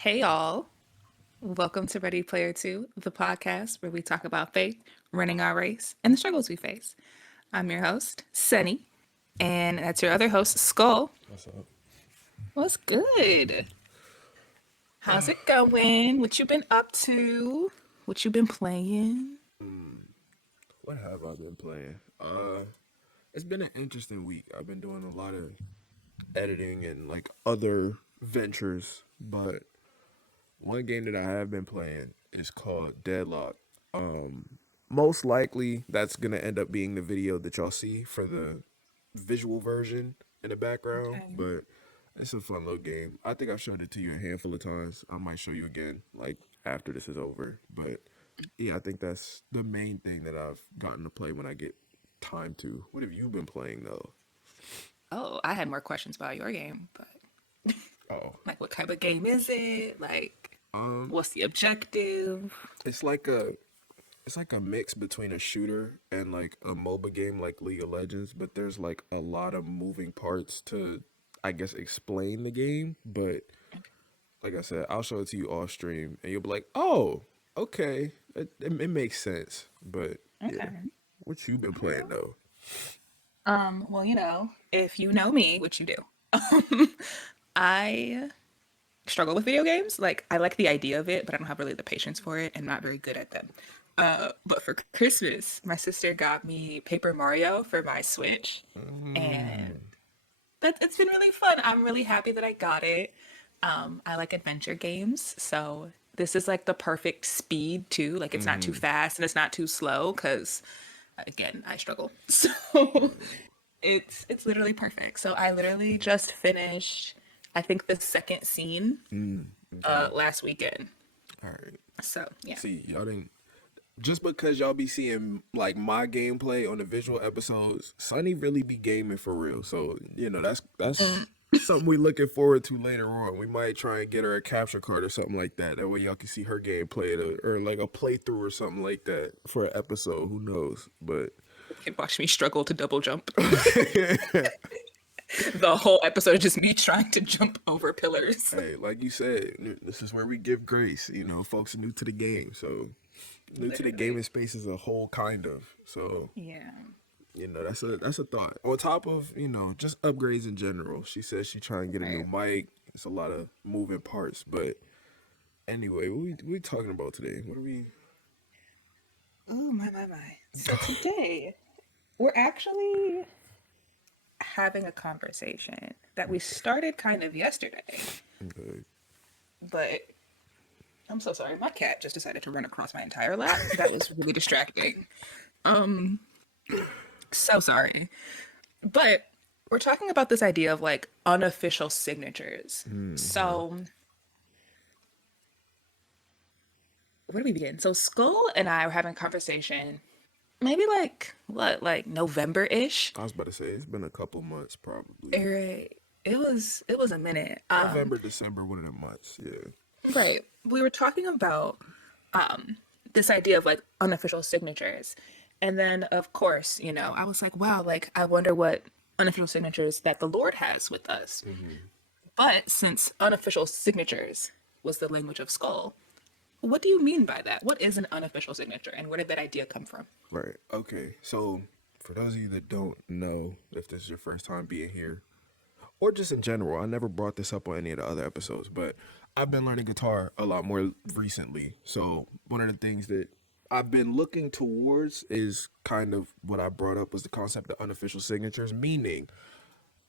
Hey, y'all. Welcome to Ready Player 2, the podcast where we talk about faith, running our race, and the struggles we face. I'm your host, Sunny, and that's your other host, Skull. What's up? What's good? How's it going? What you been up to? What you been playing? What have I been playing? It's been an interesting week. I've been doing a lot of editing and like other ventures, but one game that I have been playing is called Deadlock. Most likely that's gonna end up being the video that y'all see for the visual version in the background, Okay. but it's a fun little game. I think I've showed it to you a handful of times. I might show you again, like after this is over. But yeah, I think that's the main thing that I've gotten to play when I get time to. What have you been playing though? Oh, I had more questions about your game, but Oh, like, what type of game is it? Like, um, what's the objective? it's like a it's like a mix between a shooter and like a MOBA game like League of Legends, but there's like a lot of moving parts to I guess explain the game, but like I said, I'll show it to you off stream and you'll be like, "Oh, okay. It makes sense." But yeah. Okay. What you been playing though? Well, if you know me, which you do, I struggle with video games. Like, I like the idea of it, but I don't have really the patience for it and not very good at them. But for Christmas, my sister got me Paper Mario for my Switch, and Mm, it's been really fun. I'm really happy that I got it. I like adventure games, so this is like the perfect speed too. Like, it's not too mm, fast and it's not too slow because, again, I struggle. So it's literally perfect. So I literally just finished, I think, the second scene okay. last weekend. All right. So yeah. See, y'all didn't just because y'all be seeing like my gameplay on the visual episodes, Sonny really be gaming for real. So, that's something we looking forward to later on. We might try and get her a capture card or something like that. That way y'all can see her gameplay or like a playthrough or something like that for an episode. Who knows? But You can watch me struggle to double jump. The whole episode is just me trying to jump over pillars. hey, like you said, this is where we give grace. You know, folks are new to the game, so new to the Literally. gaming space as a whole, kind of. So Yeah. that's a thought. On top of just upgrades in general. She says she trying to get a new Right. mic. It's a lot of moving parts, but anyway, what we talking about today? What are we? Oh, my. So today, we're actually having a conversation that we started kind of yesterday, Okay. but I'm so sorry. My cat just decided to run across my entire lap. That was really distracting. So sorry. But we're talking about this idea of like unofficial signatures. Mm-hmm. So, where do we begin? So, Skull and I were having a conversation, maybe like what, like November-ish? I was about to say it's been a couple months, probably Right. It was a minute. November, December, one of the months. Yeah. Right. We were talking about this idea of like unofficial signatures. And then of course, I was like, wow, like I wonder what unofficial signatures that the Lord has with us. Mm-hmm. But since unofficial signatures was the language of Skull, what do you mean by that? What is an unofficial signature and where did that idea come from? Right. Okay. So for those of you that don't know, if this is your first time being here, or just in general. I never brought this up on any of the other episodes, but I've been learning guitar a lot more recently. So one of the things that I've been looking towards is kind of what I brought up was the concept of unofficial signatures, meaning,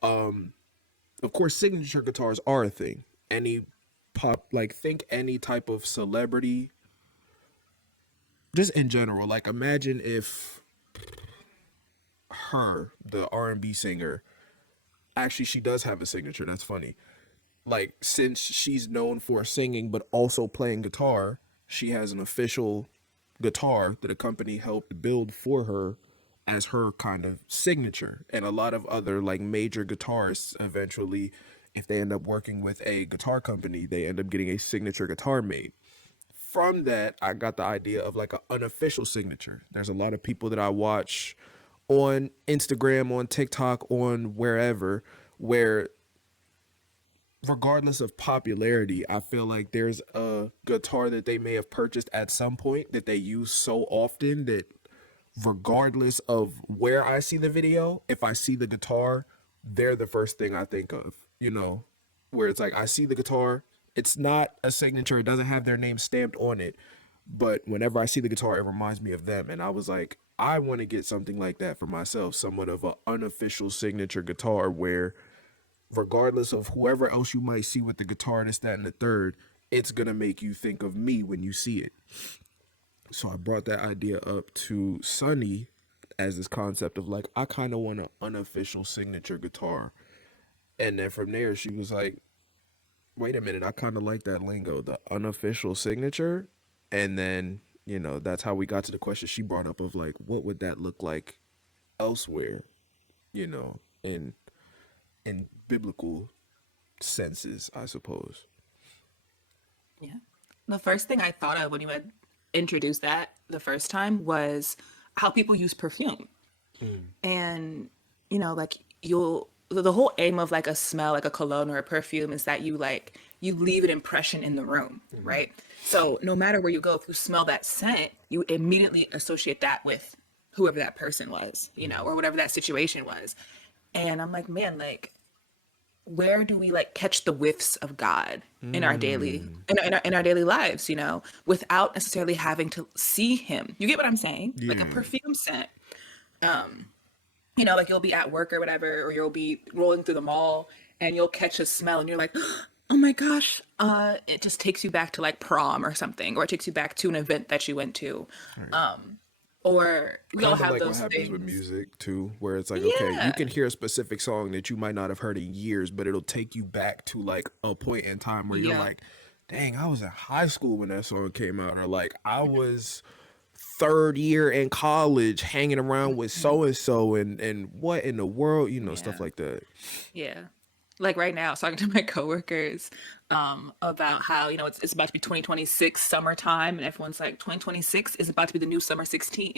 of course, signature guitars are a thing. Any pop, like think any type of celebrity, just in general. Like imagine if the R&B singer, actually she does have a signature. That's funny. Like since she's known for singing but also playing guitar, she has an official guitar that a company helped build for her as her kind of signature. And a lot of other like major guitarists eventually, if they end up working with a guitar company, they end up getting a signature guitar made. From that, I got the idea of like an unofficial signature. There's a lot of people that I watch on Instagram, on TikTok, on wherever, where regardless of popularity, I feel like there's a guitar that they may have purchased at some point that they use so often that regardless of where I see the video, if I see the guitar, they're the first thing I think of, where it's like I see the guitar, it's not a signature, it doesn't have their name stamped on it, but whenever I see the guitar, it reminds me of them. And I was like, I want to get something like that for myself, somewhat of an unofficial signature guitar where regardless of whoever else you might see with the guitar, this, that, and the third, it's gonna make you think of me when you see it. So I brought that idea up to Sunny as this concept of like, I kind of want an unofficial signature guitar. And then from there, she was like, wait a minute, I kind of like that lingo, the unofficial signature. And then, that's how we got to the question she brought up of like, what would that look like elsewhere, you know, in in biblical senses, I suppose. Yeah. The first thing I thought of when you had introduced that the first time was how people use perfume. And, like the whole aim of like a smell, like a cologne or a perfume is that you leave an impression in the room, right? So no matter where you go, if you smell that scent, you immediately associate that with whoever that person was, or whatever that situation was. And I'm like, man, like where do we like catch the whiffs of God in our daily Mm. in our daily lives, without necessarily having to see him. You get what I'm saying? Like a Yeah. perfume scent. Like you'll be at work or whatever, or you'll be rolling through the mall and you'll catch a smell and you're like, oh my gosh, it just takes you back to like prom or something, or it takes you back to an event that you went to. Right. Or we all Kind of have like what those happens with things. music too, where it's like, okay, you Yeah. can hear a specific song that you might not have heard in years, but it'll take you back to like a point in time where you're Yeah. like, dang, I was in high school when that song came out, or like I was third year in college hanging around with Mhm. so and so and what in the world, stuff Yeah. like that. Yeah. Like right now, I was talking to my coworkers about how, it's about to be 2026 summertime, and everyone's like, 2026 is about to be the new summer 16,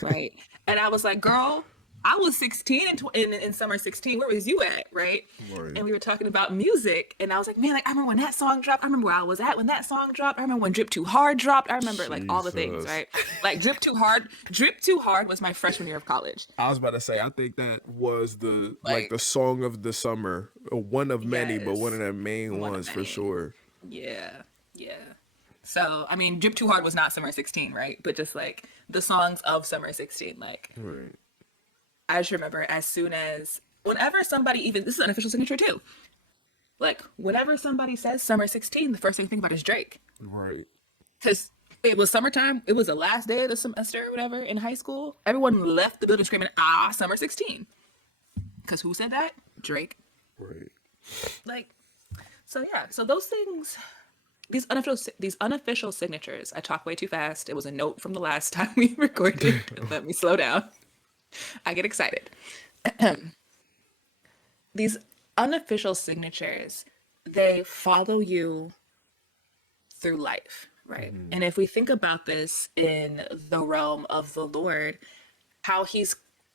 right? And I was like, girl, I was 16 in summer 16. Where was you at, right? Right. And we were talking about music, and I was like, man, like I remember when that song dropped. I remember where I was at when that song dropped. I remember when Drip Too Hard dropped. I remember like all the things, Jesus. right? Like Drip Too Hard was my freshman year of college. I was about to say, I think that was the Like, song of the summer, one of many, but one of yes, the main one of ones for many. sure. Yeah, yeah. So, I mean, Drip Too Hard was not Summer 16, right? But just like the songs of Summer 16, like Right. I just remember as soon as whenever somebody even this is an official signature too. Like whenever somebody says Summer 16, the first thing you think about is Drake. Right. Because it was summertime, it was the last day of the semester or whatever in high school. Everyone left the building screaming, ah, Summer 16. Because who said that? Drake. Right. Like, so yeah, so those things these unofficial signatures. I talk way too fast. It was a note from the last time we recorded. Let me slow down. I get excited. These unofficial signatures, they follow you through life, right? Mhm. And if we think about this in the realm of the Lord, how he's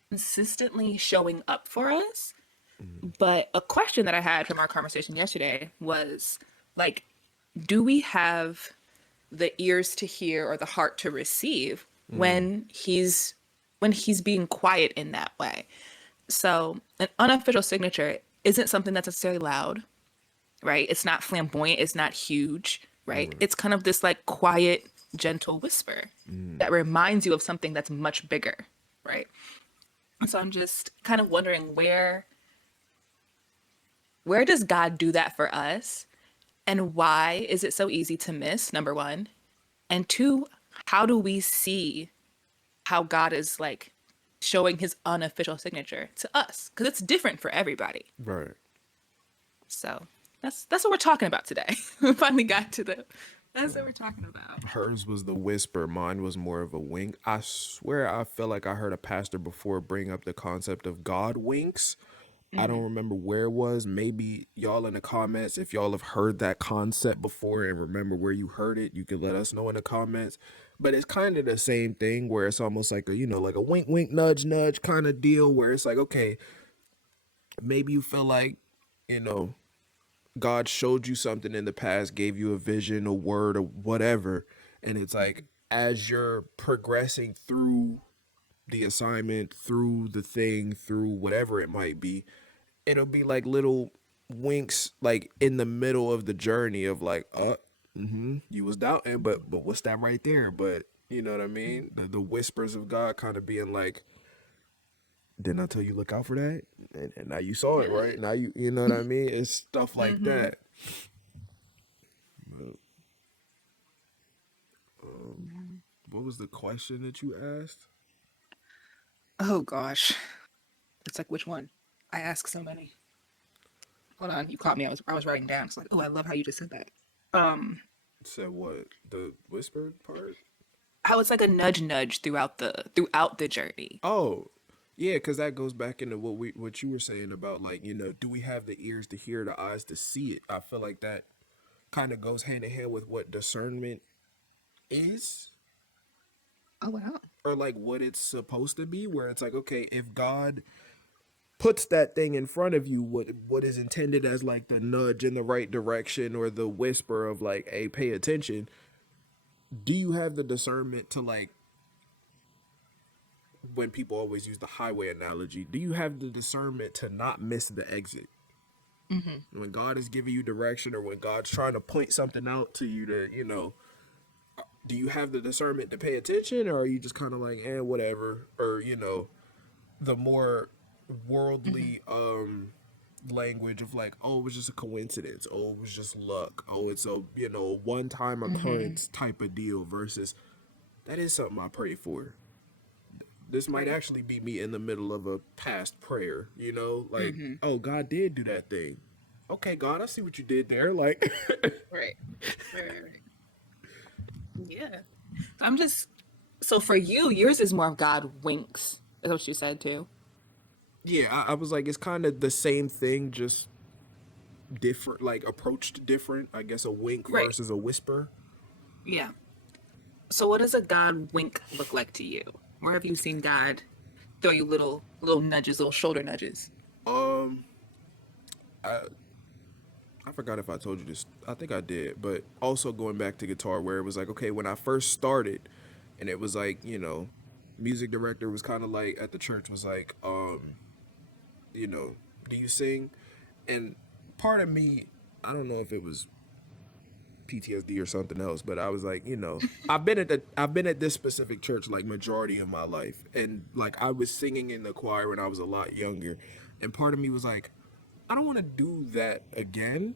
consistently showing up for us. Mhm. But a question that I had from our conversation yesterday was like, do we have the ears to hear or the heart to receive Mm. when he's being quiet in that way? So an unofficial signature isn't something that's necessarily loud, right? It's not flamboyant, it's not huge, right? Right. It's kind of this like quiet, gentle whisper Mm. that reminds you of something that's much bigger, right? So I'm just kind of wondering where does God do that for us? And why is it so easy to miss, number one? And two, how do we see how God is like showing his unofficial signature to us? Because it's different for everybody. Right. So that's what we're talking about today. We finally got to the that's what we're talking about. Hers was the whisper. Mine was more of a wink. I swear I feel like I heard a pastor before bring up the concept of God winks. I don't Hmm. remember where it was. Maybe y'all in the comments, if y'all have heard that concept before and remember where you heard it, you can let us know in the comments. But it's kind of the same thing where it's almost like like a wink, wink, nudge, nudge kind of deal where it's like, okay, maybe you feel like, you know, God showed you something in the past, gave you a vision, a word, or whatever, and it's like as you're progressing through the assignment, through the thing, through whatever it might be, it'll be like little winks like in the middle of the journey of like, you was doubting, but what's that right there? But you know what I mean? The whispers of God kind of being like, didn't I tell you look out for that? And now you saw it, right? Now you know what I mean? It's stuff like Mm-hmm. that. But, what was the question that you asked? Oh gosh. It's like which one? I ask so many. Hold on, you caught me. I was writing down. It's like, oh, I love how you just said that. Um, Said what? The whispered part? how it's like a nudge nudge throughout the journey. Oh, yeah, because that goes back into what you were saying about like, do we have the ears to hear, the eyes to see it? I feel like that kind of goes hand in hand with what discernment is, Oh wow. or like what it's supposed to be, where it's like, okay, if God puts that thing in front of you, what is intended as like the nudge in the right direction or the whisper of like, hey, pay attention, do you have the discernment to like, when people always use the highway analogy, do you have the discernment to not miss the exit? When God is giving you direction or when God's trying to point something out to you to, do you have the discernment to pay attention, or are you just kind of like, whatever? Or, the more Mm-hmm. worldly language of like, oh, it was just a coincidence. Oh, it was just luck. Oh, it's a, one time Mm-hmm. occurrence type of deal versus that is something I pray for. This might Right. actually be me in the middle of a past prayer, like, Mm-hmm. oh, God did do that thing. Okay, God, I see what you did there. Like, Right. Right. Yeah. I'm just so for you, yours is more of God winks. Is that what you said too? yeah, I was like, it's kind of the same thing, just different, like approached different. I guess a wink Right. versus a whisper. Yeah. So what does a God wink look like to you? Where have you seen God throw you little nudges, little shoulder nudges? Um, I forgot if I told you this. I think I did, but also going back to guitar, where it was like, okay, when I first started, and it was like, music director was kind of like at the church was like, you know, do you sing? And part of me, I don't know if it was PTSD or something else, but I was like, I've been at this specific church like majority of my life, and like I was singing in the choir when I was a lot younger, and part of me was like, I don't want to do that again.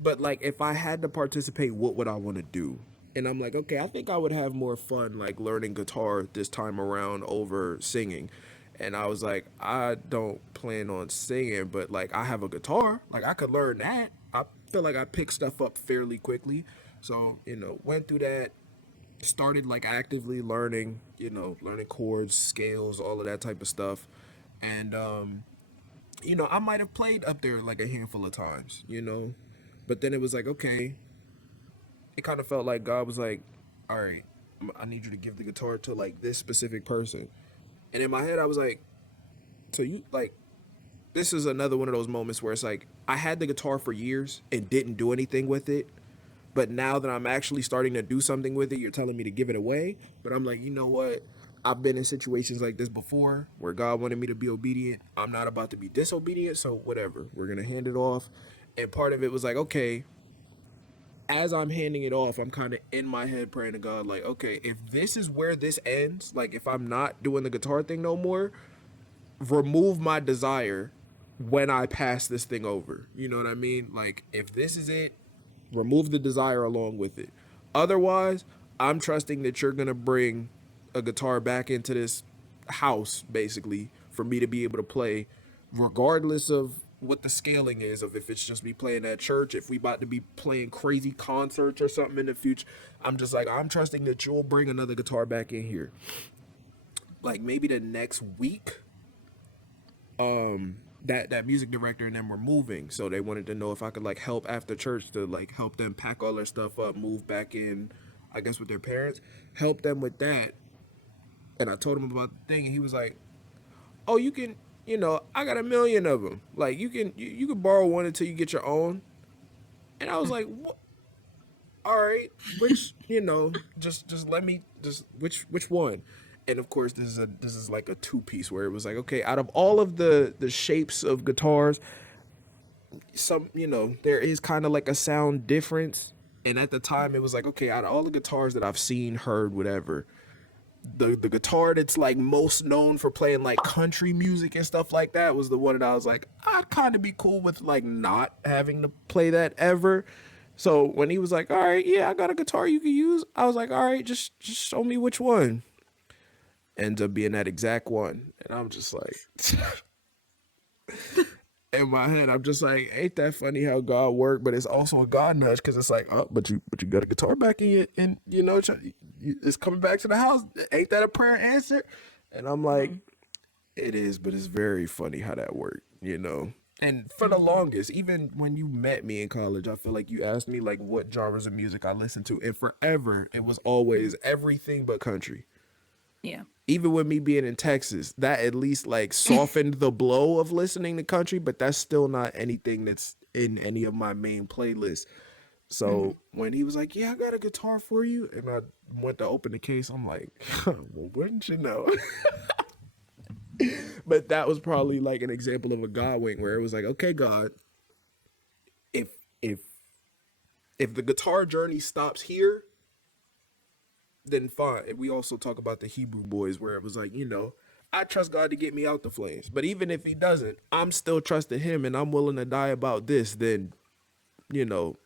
But like if I had to participate, what would I want to do? And I'm like, okay, I think I would have more fun like learning guitar this time around over singing. And I was like, I don't plan on singing, but like I have a guitar, like I could learn that. I feel like I pick stuff up fairly quickly. So, went through that, started like actively learning, learning chords, scales, all of that type of stuff. And I might have played up there like a handful of times, but then it was like, okay, it kind of felt like God was like, all right, I need you to give the guitar to like this specific person. And in my head, I was like, so you like, this is another one of those moments where it's like, I had the guitar for years and didn't do anything with it. But now that I'm actually starting to do something with it, you're telling me to give it away. But I'm like, you know what? I've been in situations like this before where God wanted me to be obedient. I'm not about to be disobedient. So, whatever. We're going to hand it off. And part of it was like, okay, as I'm handing it off, I'm kind of in my head praying to God, like, okay, if this is where this ends, like, if I'm not doing the guitar thing no more, remove my desire when I pass this thing over. You know what I mean? Like, if this is it, remove the desire along with it. Otherwise, I'm trusting that you're going to bring a guitar back into this house, basically, for me to be able to play, regardless of what the scaling is, of if it's just me playing at church, if we about to be playing crazy concerts or something in the future. I'm just like, I'm trusting that you'll bring another guitar back in here. Like maybe the next week, that music director and them were moving, so they wanted to know if I could like help after church to like help them pack all their stuff up, move back in, I guess with their parents, help them with that. And I told him about the thing, and he was like, "Oh, you can, I got a million of them. Like you can borrow one until you get your own." And I was like, what? All right, which, just let me, just which one? And of course, this is like a two piece where it was like, okay, out of all of the shapes of guitars, some, there is kind of like a sound difference. And at the time, it was like, okay, out of all the guitars that I've seen, heard, whatever, the guitar that's like most known for playing like country music and stuff like that was the one that I was like, I'd kind of be cool with like not having to play that ever. So when he was like, all right, yeah, I got a guitar you can use, I was like, all right, just show me which one. Ends up being that exact one. And I'm just like, in my head, I'm just like, ain't that funny how God worked? But it's also a God nudge because it's like, oh, but you got a guitar back in you, and it's coming back to the house. Ain't that a prayer answer? And I'm like, it is, but it's very funny how that worked. And for the longest, even when you met me in college, I feel like you asked me like what genres of music I listened to, and forever it was always everything but country. Yeah. Even with me being in Texas, that at least like softened the blow of listening to country, but that's still not anything that's in any of my main playlists. Hmm. So when he was like, "Yeah, I got a guitar for you," and I went to open the case, I'm like, "Well, wouldn't you know?" But that was probably like an example of a God wink where it was like, "Okay, God, if if if the guitar journey stops here, then fine." And we also talk about the Hebrew boys where it was like, I trust God to get me out the flames. But even if he doesn't, I'm still trusting him and I'm willing to die about this, then, you know,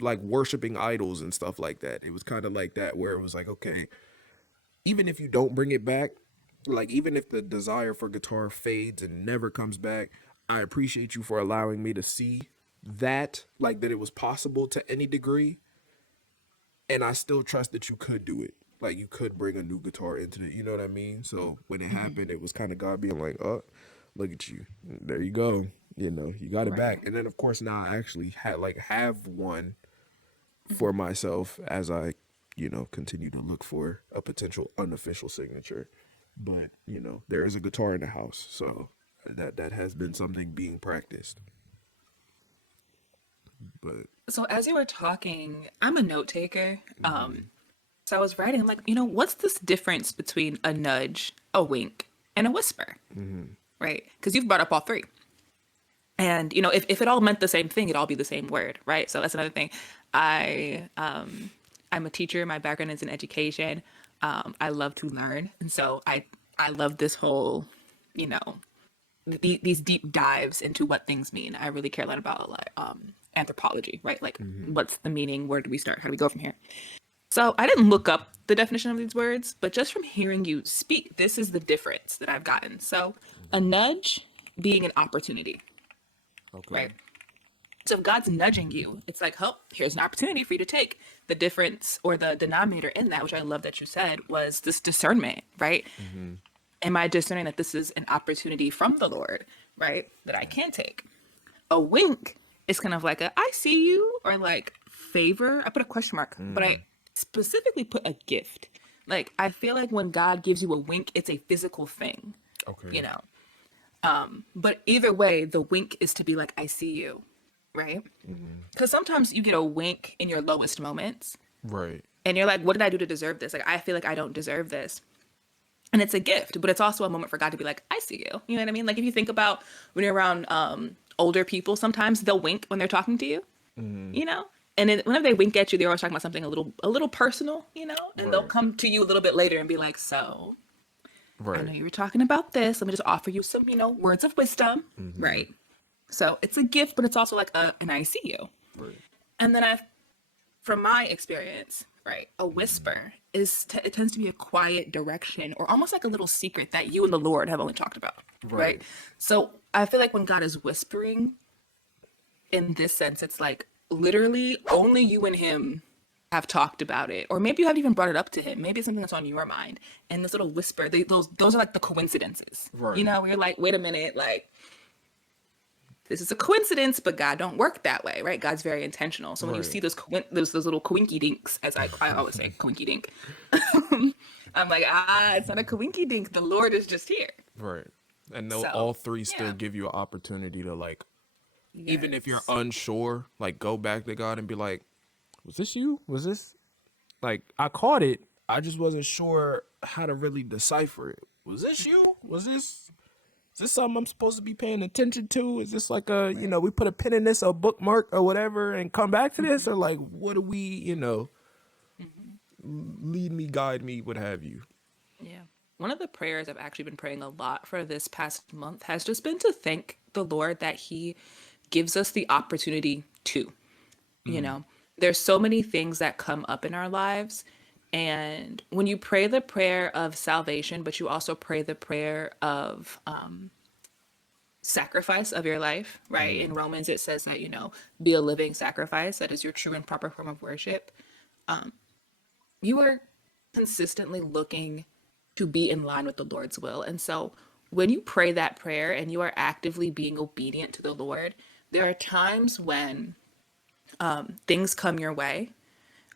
like worshiping idols and stuff like that. It was kind of like that where it was like, okay, even if you don't bring it back, like even if the desire for guitar fades and never comes back, I appreciate you for allowing me to see that, like that it was possible to any degree, and I still trust that you could do it. Like you could bring a new guitar into it. You know what I mean? So when it Hmm. happened, it was kind of God being like, "Oh, look at you. There you go. You got it Right. back." And then of course now I actually have one for myself as I continue to look for a potential unofficial signature. But there is a guitar in the house, so that has been something being practiced. But So as you were talking, I'm a note taker. So I was writing, I'm like, what's this difference between a nudge, a wink, and a whisper, right? Because you've brought up all three. And if it all meant the same thing, it'd all be the same word, right? So that's another thing. I um i'm a teacher. My background is in education. I love to learn, and so I love this whole, you know these deep dives into what things mean. I really care a lot about like anthropology, right? Like what's the meaning, where do we start, how do we go from here? So I didn't look up the definition of these words, but just from hearing you speak, this is the difference that I've gotten. So a nudge being an opportunity, okay, right? So if God's nudging you, it's like, oh, here's an opportunity for you to take. The difference or the denominator in that, which I love that you said, was this discernment, right? Am I discerning that this is an opportunity from the Lord, right? That I can take. A wink is kind of like a I see you, or like favor. I put a question mark, but I specifically put a gift. Like I feel like when God gives you a wink, it's a physical thing, you okay, know. But either way, the wink is to be like I see you, right? Because sometimes you get a wink in your lowest moments, right, and you're like, what did I do to deserve this? Like I feel like I don't deserve this. And it's a gift, but it's also a moment for God to be like, I see you. You know what I mean? Like if you think about when you're around older people, sometimes they'll wink when they're talking to you, you know? And then whenever they wink at you, they're always talking about something a little personal, and they'll right, come to you a little bit later and be like, so I know right. you were talking about this. Let me just offer you some, words of wisdom. Right. So it's a gift, but it's also like an I see you. Right. And then from my experience, right, a whisper it tends to be a quiet direction or almost like a little secret that you and the Lord have only talked about, right? Right. So I feel like when God is whispering in this sense, it's like literally only you and Him have talked about it, or maybe you haven't even brought it up to Him. Maybe it's something that's on your mind, and this little whisper, those are like the coincidences, Right. where you're like, wait a minute, like this is a coincidence, but God don't work that way, right? God's very intentional. So when you Right. see those little coinky dinks, as I always say, coinky dink, I'm like, it's not a coinky dink. The Lord is just here. Right. And So all three still yeah, give you an opportunity to like even if you're Yes. unsure, like go back to God and be like, was this you? Was this like I caught it? I just wasn't sure how to really decipher it. Was this Mhm. you? Is this something I'm supposed to be paying attention to? Is this like a, Right. we put a pin in this, a bookmark or whatever, and come back to this? Hmm. Or like, what do we, Hmm. lead me, guide me, what have you? Yeah. One of the prayers I've actually been praying a lot for this past month has just been to thank the Lord that He gives us the opportunity to. You Mm, know, there's so many things that come up in our lives. And when you pray the prayer of salvation, but you also pray the prayer of sacrifice of your life, right? In mm, Romans, it says that, be a living sacrifice. That is your true and proper form of worship. You are consistently looking to be in line with the Lord's will. And so when you pray that prayer and you are actively being obedient to the Lord, there are times when things come your way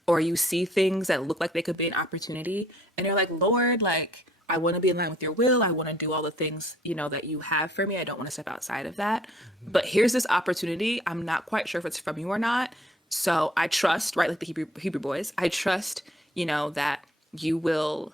or you see things that look like they could be an opportunity and you're like, Lord, like I want to be in line with your will. I want to do all the things, that you have for me. I don't want to step outside of that. mhm. But here's this opportunity. I'm not quite sure if it's from you or not. So I trust, right, like the Hebrew boys, I trust, that you will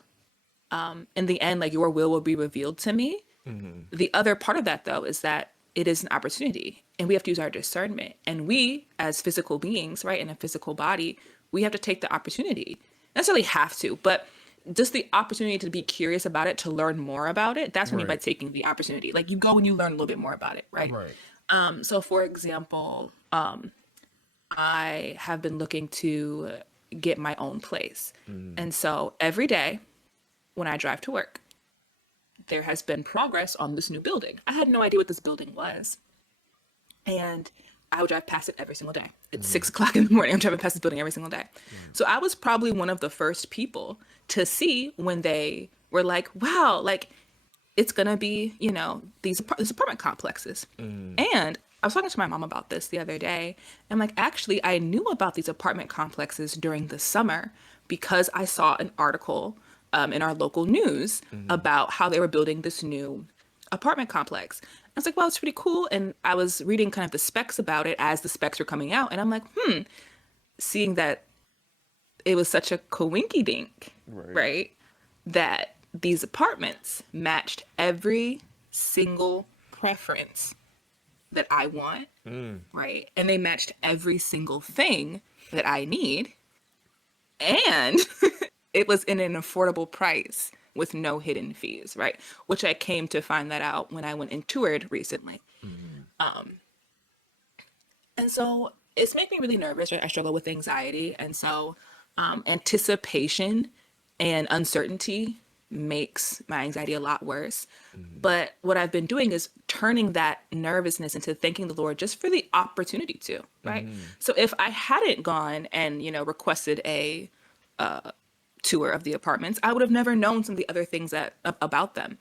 in the end, like your will be revealed to me. Mhm. The other part of that, though, is that it is an opportunity and we have to use our discernment. And we, as physical beings, right, in a physical body, we have to take the opportunity. Not necessarily have to, but just the opportunity to be curious about it, to learn more about it. That's what I mean by Right. taking the opportunity. Like you go and you learn a little bit more about it, right? Right. So, for example, I have been looking to get my own place. Mm, And so every day when I drive to work, there has been progress on this new building. I had no idea what this building was. And I would drive past it every single day. It's mm, 6 o'clock in the morning. I'm driving past this building every single day. right. So I was probably one of the first people to see when they were like, wow, like it's gonna be, these apartment complexes. Mm, And I was talking to my mom about this the other day. And like, actually, I knew about these apartment complexes during the summer because I saw an article in our local news mhm. about how they were building this new apartment complex. I was like, well, it's pretty cool. And I was reading kind of the specs about it as the specs were coming out. And I'm like, seeing that it was such a coinky dink, Right. right? That these apartments matched every single preference that I want, Mm, right? And they matched every single thing that I need. And it was in an affordable price with no hidden fees, right? Which I came to find that out when I went and toured recently. mm, And so it's making me really nervous, right? I struggle with anxiety. And so anticipation and uncertainty makes my anxiety a lot worse. mm, But what I've been doing is turning that nervousness into thanking the Lord just for the opportunity to, right? mm, So if I hadn't gone and, requested a tour of the apartments, I would have never known some of the other things about them.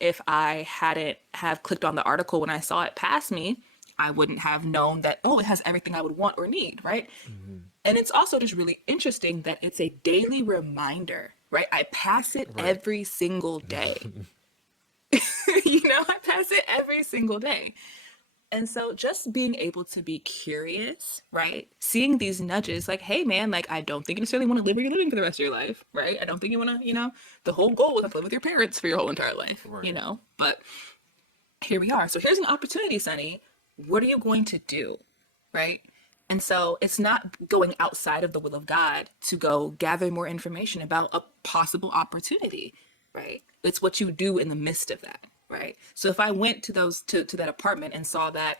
If I hadn't have clicked on the article when I saw it pass me, I wouldn't have known that, oh, it has everything I would want or need, right? mhm. And it's also just really interesting that it's a daily reminder, right? I pass it Right. every single day. I pass it every single day. And so just being able to be curious, right? Seeing these nudges like, hey man, like I don't think you necessarily want to live where you're living for the rest of your life, right? I don't think you want to, the whole goal was to live with your parents for your whole entire life, Right. But here we are. So here's an opportunity, Sonny. What are you going to do? Right? And so it's not going outside of the will of God to go gather more information about a possible opportunity, right? It's what you do in the midst of that, right? So if I went to to that apartment and saw that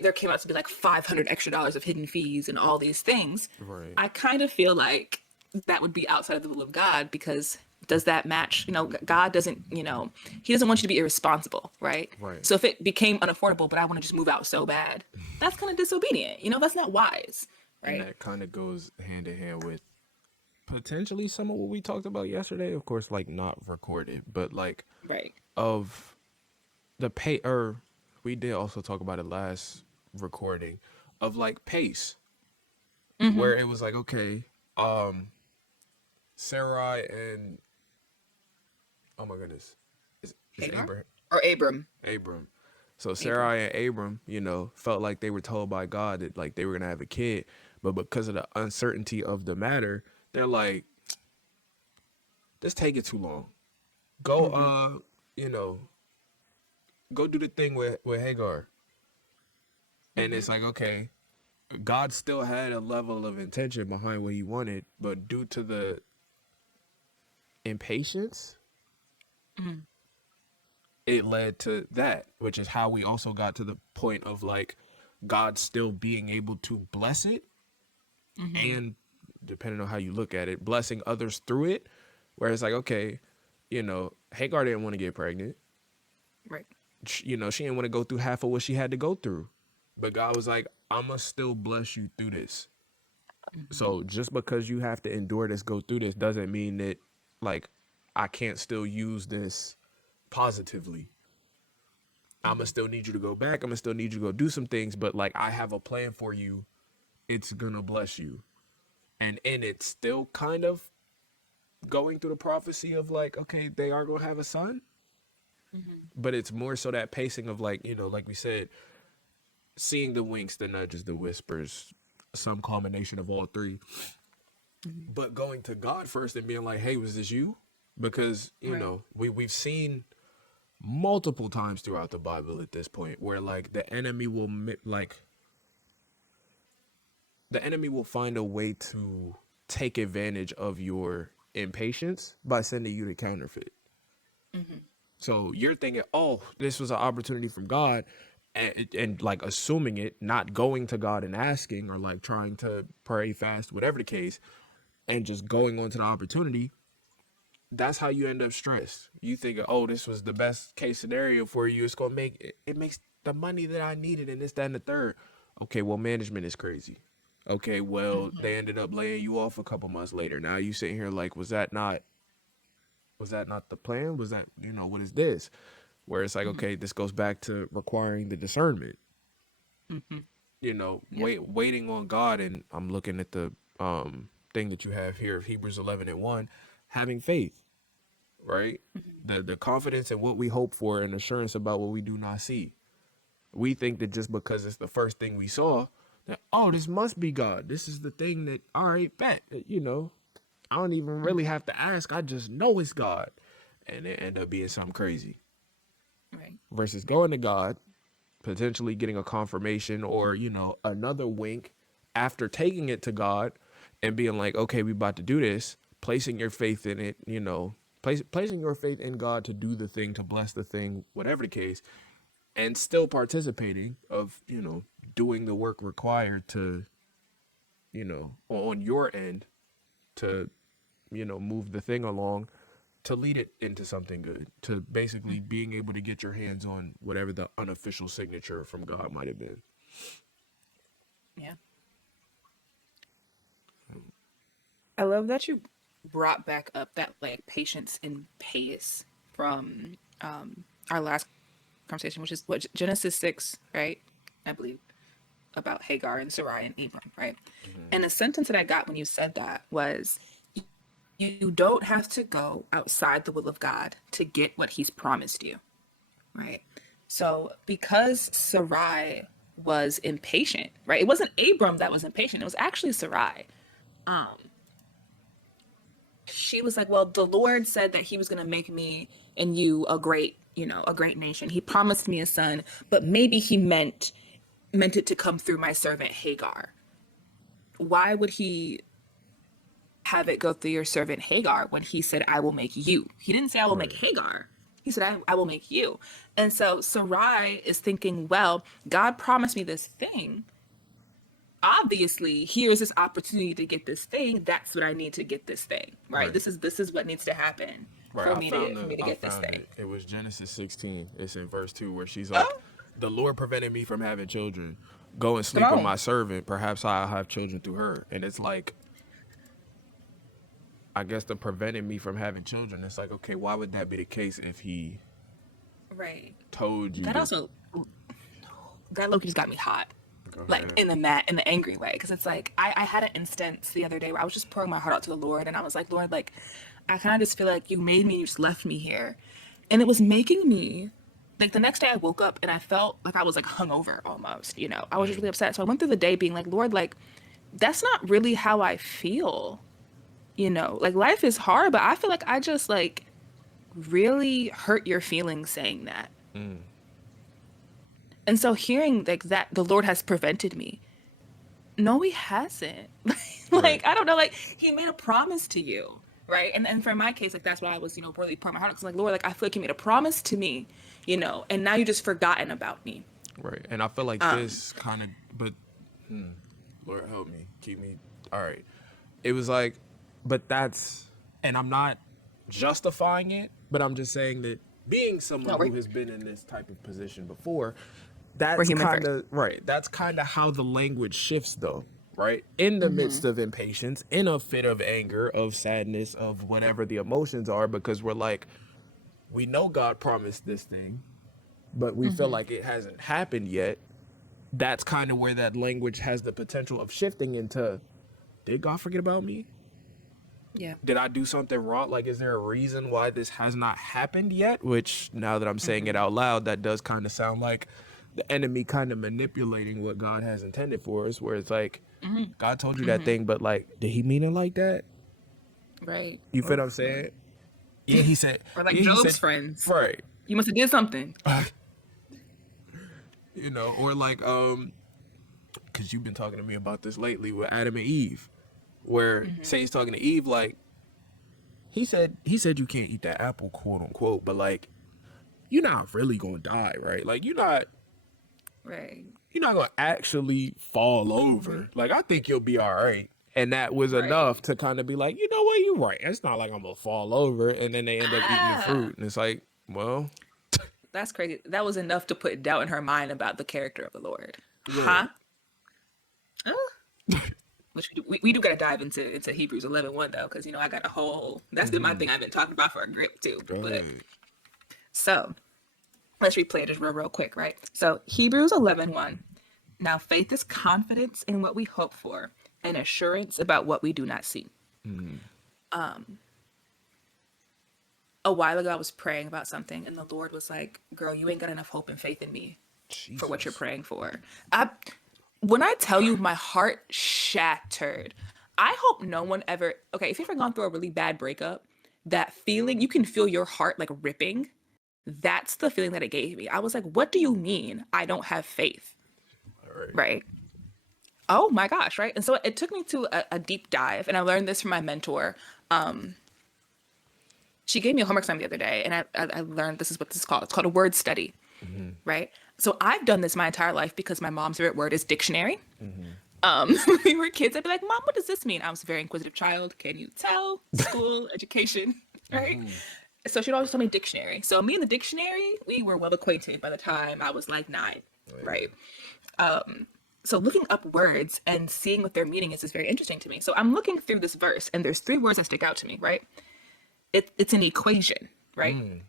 there came out to be like $500 extra of hidden fees and all these things, Right. I kind of feel like that would be outside of the will of God because does that match? God doesn't, he doesn't want you to be irresponsible, right? Right. So if it became unaffordable, but I want to just move out so bad, that's kind of disobedient. That's not wise, And right? that kind of goes hand in hand with potentially some of what we talked about yesterday. Of course, like not recorded, but like Right. of the pay. Or we did also talk about it last recording of like pace, Mm-hmm. where it was like, okay, um, Sarai and oh my goodness, is Hagar Abraham or Abram. Abram. So Abram. Sarai and Abram, felt like they were told by God that like they were gonna have a kid, but because of the uncertainty of the matter, they're like, this taking too long. Go, Mm-hmm. you know, go do the thing with Hagar. And Mm-hmm. it's like, okay, God still had a level of intention behind what he wanted, but due to the impatience, Mm-hmm. it led to that, which is how we also got to the point of like God still being able to bless it Mm-hmm. and, depending on how you look at it, blessing others through it. Where it's like, okay, Hagar didn't want to get pregnant. Right. She didn't want to go through half of what she had to go through. But God was like, I'm going to still bless you through this. Mm-hmm. So just because you have to endure this, go through this, doesn't mean that, like, I can't still use this positively. I'm going to Mm-hmm. still need you to go back. I'm going to still need you to go do some things. But, like, I have a plan for you. It's going to bless you. And in it, still kind of going through the prophecy of, like, okay, they are going to have a son. Mm-hmm. But it's more so that pacing of, like, like we said, seeing the winks, the nudges, the whispers, some combination of all three. Mm-hmm. But going to God first and being like, "Hey, was this you?" Because Right. we've seen multiple times throughout the Bible at this point where like the enemy will find a way to take advantage of your impatience by sending you the counterfeit. Mm-hmm. So you're thinking, "Oh, this was an opportunity from God." And like assuming it, not going to God and asking, or like trying to pray fast, whatever the case, and just going on to the opportunity. That's how you end up stressed. You think, oh, this was the best case scenario for you. It's gonna make it makes the money that I needed, and this, that, and the third. Okay, well, management is crazy. Okay, well, Mm-hmm. they ended up laying you off a couple months later. Now you sitting here like, was that not the plan? Was that, what is this? Where it's like, Mm-hmm. okay, this goes back to requiring the discernment. Mm-hmm. Yep. Waiting on God. And I'm looking at the thing that you have here of Hebrews 11:1, having faith, right? Mm-hmm. The confidence in what we hope for and assurance about what we do not see. We think that just because it's the first thing we saw, that, oh, this must be God. This is the thing that, all right, bet. I don't even really Mm-hmm. have to ask. I just know it's God. And it end up being something crazy. Right. Versus going to God, potentially getting a confirmation or, another wink after taking it to God and being like, okay, we about to do this, placing your faith in it, placing your faith in God to do the thing, to bless the thing, whatever the case, and still participating of, doing the work required to, on your end to, move the thing along, to lead it into something good, to basically Mm-hmm. being able to get your hands on whatever the unofficial signature from God might have been. Yeah. I love that you brought back up that like patience and pace from our last conversation, which is what Genesis 6, right? I believe about Hagar and Sarai and Abram, right? And a sentence that I got when you said that was, you don't have to go outside the will of God to get what he's promised you, right? So because Sarai was impatient, right? It wasn't Abram that was impatient, it was actually Sarai. She was like, well, the Lord said that he was going to make me and you a great, a great nation. He promised me a son, but maybe he meant it to come through my servant Hagar. Why would he have it go through your servant Hagar when he said, I will make you? He didn't say, I will make Right. Hagar. He said, I will make you. And so Sarai is thinking, well, God promised me this thing. Obviously, here's this opportunity to get this thing. That's what I need to get this thing, right? Right. This is what needs to happen Right. for me to I get this found thing. it. It was Genesis 16. It's in verse 2 where she's like, Oh, the Lord prevented me from having children. Go and come sleep with on. my servant. Perhaps I'll have children through her. And it's like, I guess the preventing me from having children. It's like, okay, why would that be the case if he Right. told you That to also that Loki's got me hot. go Like ahead? in the angry way. Because it's like I had an instance the other day where I was just pouring my heart out to the Lord and I was like, Lord, like I kind of just feel like you made me, you just left me here. And it was making me like the next day I woke up and I felt like I was like hungover almost, you know. I was just really Mm, upset. So I went through the day being like, Lord, like that's not really how I feel, you know. Like life is hard, but I feel like I just like really hurt your feelings saying that. mm, And so hearing like that the Lord has prevented me. No, he hasn't. right. Like I don't know, like he made a promise to you. Right. And for my case, like that's why I was, you know, really pouring my heart. Cause like, Lord, like I feel like you made a promise to me, you know, and now you just forgotten about me. Right. And I feel like this kind of, but Lord help me, keep me. All right. It was like, but that's, and I'm not justifying it, but I'm just saying that being someone No, who has been in this type of position before, we're that's human kind first. of right. That's kind of how the language shifts, though. Right. In the midst of impatience, in a fit of anger, of sadness, of whatever the emotions are, because we're like, we know God promised this thing, but we feel like it hasn't happened yet. That's kind of where that language has the potential of shifting into, did God forget about me? Yeah. Did I do something wrong? Like, is there a reason why this has not happened yet? Which, now that I'm saying it out loud, that does kind of sound like the enemy kind of manipulating what God has intended for us, where it's like, God told you that thing, but like, did he mean it like that? Right. You feel what I'm saying? Yeah, he said, Or like yeah, he Job's said, friends. right. You must have did something. You know, or like, because you've been talking to me about this lately with Adam and Eve, where say he's talking to Eve, like, he said you can't eat that apple, quote unquote, but like you're not really gonna die, right? Like Right. you're not gonna actually fall over. Like I think you'll be all right. And that was enough Right. to kind of be like, you know what, you're right. It's not like I'm gonna fall over, and then they end up eating the Ah, fruit, and it's like, well, that's crazy. That was enough to put doubt in her mind about the character of the Lord. right, Huh? Oh. Which we do got to dive into Hebrews 11:1 though, because you know I got a whole. That's been my thing I've been talking about for a grip too. go But ahead. so let's replay it just real quick, right? So Hebrews 11:1. Now faith is confidence in what we hope for, and assurance about what we do not see. A while ago I was praying about something, and the Lord was like, "Girl, you ain't got enough hope and faith in me for what you're Jesus. praying for." I when I tell you my heart shattered. I hope no one ever, okay, if you've ever gone through a really bad breakup, that feeling, you can feel your heart like ripping. That's the feeling that it gave me. I was like, what do you mean I don't have faith? All right. Right. Oh my gosh. Right. And so it took me to a deep dive. And I learned this from my mentor. She gave me a homework assignment the other day. And I learned this is what this is called. It's called a word study. Right. So I've done this my entire life because my mom's favorite word is dictionary. When we were kids, I'd be like, Mom, what does this mean? I was a very inquisitive child. Can you tell? School, education, right? So she'd always tell me dictionary. So me and the dictionary, we were well acquainted by the time I was like 9, right? So looking up words and seeing what their meaning is very interesting to me. So I'm looking through this verse, and there's 3 words that stick out to me, right? It's an equation, right?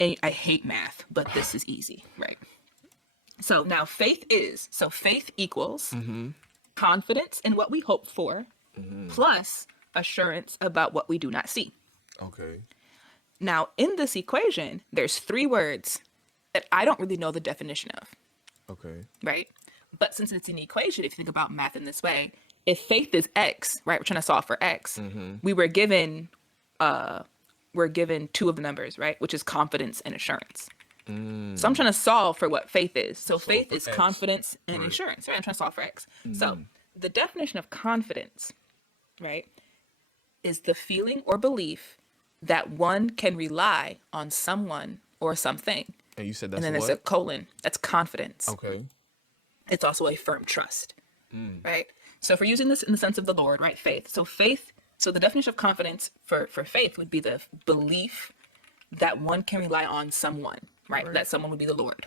And I hate math, but this is easy, right? So now faith equals confidence in what we hope for, plus assurance about what we do not see. Okay. Now, in this equation, there's 3 words that I don't really know the definition of, Okay. right? But since it's an equation, if you think about math in this way, if faith is x, right, we're trying to solve for x, we we're given 2 of the numbers, right, which is confidence and assurance. So I'm trying to solve for what faith is. So So faith for is X. confidence and Right. assurance, right? I'm trying to solve for X. So the definition of confidence, right, is the feeling or belief that one can rely on someone or something. And you said And that's then there's a what? colon. That's confidence. Okay. It's also a firm trust, right? So if we're using this in the sense of the Lord, right, faith. So faith, so the definition of confidence for faith would be the belief that one can rely on someone, right? Right. That someone would be the Lord.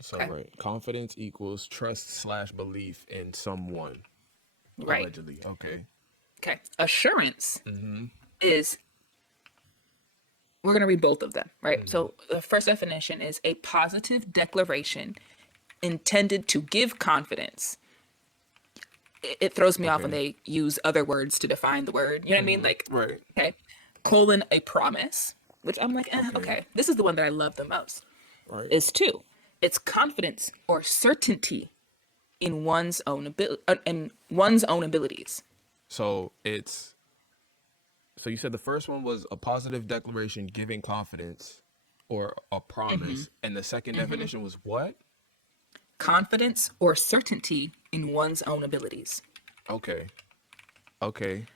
So Okay. right, confidence equals trust slash belief in someone. Right. Allegedly. Okay. Okay. Assurance is, we're going to read both of them, right? So the first definition is a positive declaration intended to give confidence. It throws me off when Okay. they use other words to define the word. You know what I mean? Like, Right. okay, colon, a promise, which I'm like, Okay. okay. This is the one that I love the most. Right. is two. It's confidence or certainty in one's own abilities. So it's so you said the first one was a positive declaration giving confidence or a promise, and the second definition was what? Confidence or certainty in one's own abilities. Okay. Okay.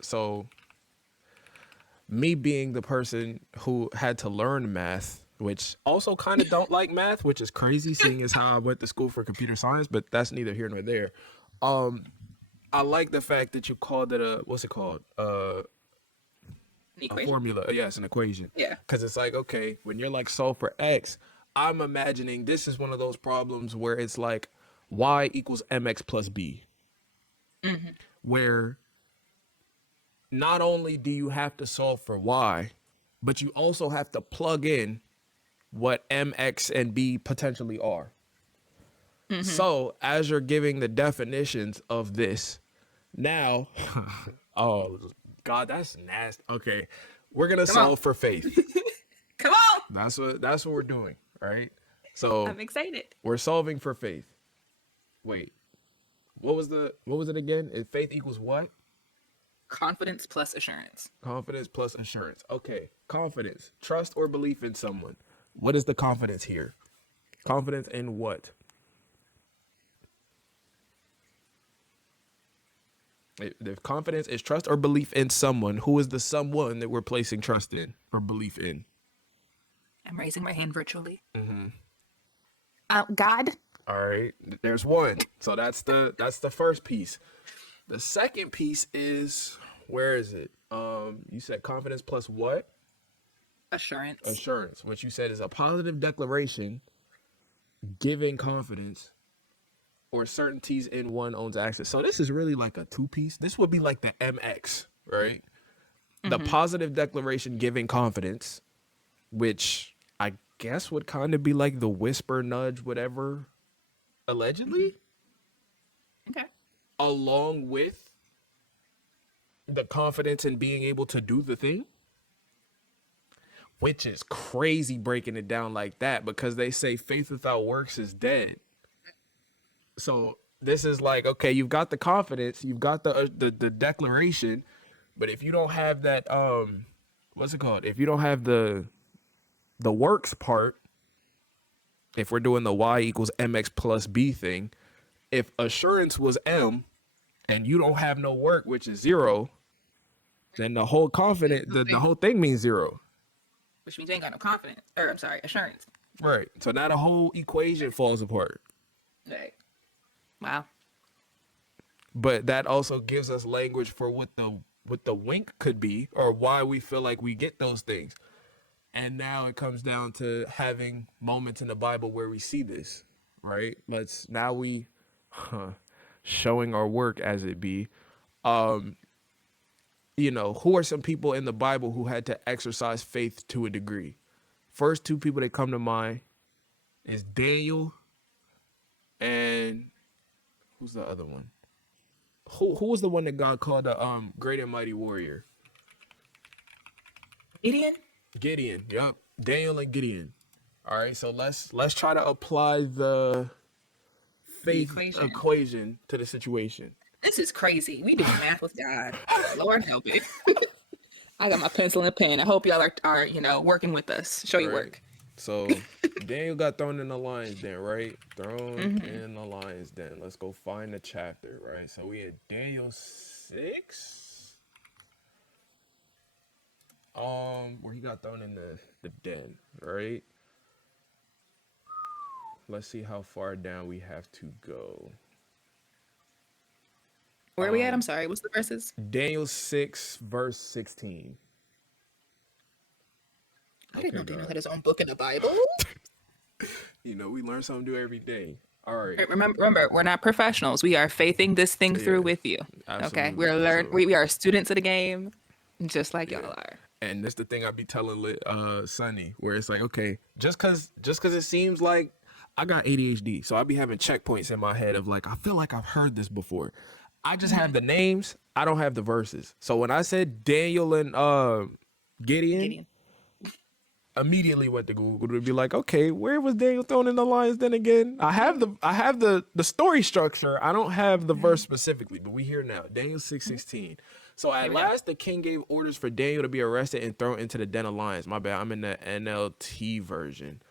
So me being the person who had to learn math, which also kind of don't like math, which is crazy seeing as how I went to school for computer science, but that's neither here nor there. Um, I like the fact that you called it a what's it called? An A equation? formula. Yeah, it's an equation. Yeah. Because it's like, okay, when you're like solve for X, I'm imagining this is one of those problems where it's like Y equals MX plus B, where not only do you have to solve for Y, but you also have to plug in what MX and B potentially are. So as you're giving the definitions of this, now, oh God, that's nasty. Okay, we're gonna Come on. solve for faith. Come on. That's what we're doing, right? So I'm excited. we're solving for faith. Wait, what was it again? If faith equals what? Confidence plus assurance. Confidence plus assurance. Okay, confidence, trust or belief in someone. What is the confidence here? Confidence in what? If confidence is trust or belief in someone, who is the someone that we're placing trust in or belief in? I'm raising my hand virtually. God. All right, there's one. So that's the first piece. The second piece is where is it? You said confidence plus what? Assurance. Assurance, which you said is a positive declaration giving confidence or certainties in one owns access. So this is really like a two piece. This would be like the MX, right? The positive declaration giving confidence, which I guess would kind of be like the whisper nudge, whatever, allegedly, Okay. along with the confidence in being able to do the thing, which is crazy breaking it down like that because they say faith without works is dead. So this is like, okay, you've got the confidence, you've got the declaration, but if you don't have that what's it called? If you don't have the works part, if we're doing the Y equals MX plus B thing, if assurance was M and you don't have no work, which is zero, then the whole confident the whole thing means zero. Which means you ain't got no confidence. Or I'm sorry, assurance. Right. So now the whole equation falls apart. Right. Wow. But that also gives us language for what the wink could be or why we feel like we get those things. And now it comes down to having moments in the Bible where we see this, right? Now we showing our work as it be. Who are some people in the Bible who had to exercise faith to a degree? First two people that come to mind is Daniel and who's the other one? Who was the one that God called the great and mighty warrior? Gideon? Gideon. Yup. Daniel and Gideon. All right, so let's try to apply the faith equation to the situation. This is crazy. We do math with God. Lord help it. I got my pencil and pen. I hope y'all are working with us. Show your work. So Daniel got thrown in the lion's den, right? Thrown in the lion's den. Let's go find the chapter, right? So we had Daniel 6. Where he got thrown in the den, right? Let's see how far down we have to go. Where are we at? I'm sorry. What's the verses? Daniel 6, verse 16. I didn't know Daniel had his own book in the Bible. We learn something new every day. All right. Remember, we're not professionals. We are faithing this thing through with you. Absolutely. Okay, we are students of the game, just like y'all are. And that's the thing I be telling Sonny, where it's like, okay, just cause it seems like I got ADHD, so I be having checkpoints in my head of like, I feel like I've heard this before. I just have the names, I don't have the verses. So when I said Daniel and Gideon, immediately went to Google to be like, okay, where was Daniel thrown in the lion's den again? I have the story structure. I don't have the verse specifically, but we hear now. Daniel 6:16. So Here at we go. last the king gave orders for Daniel to be arrested and thrown into the den of lions. My bad, I'm in the NLT version.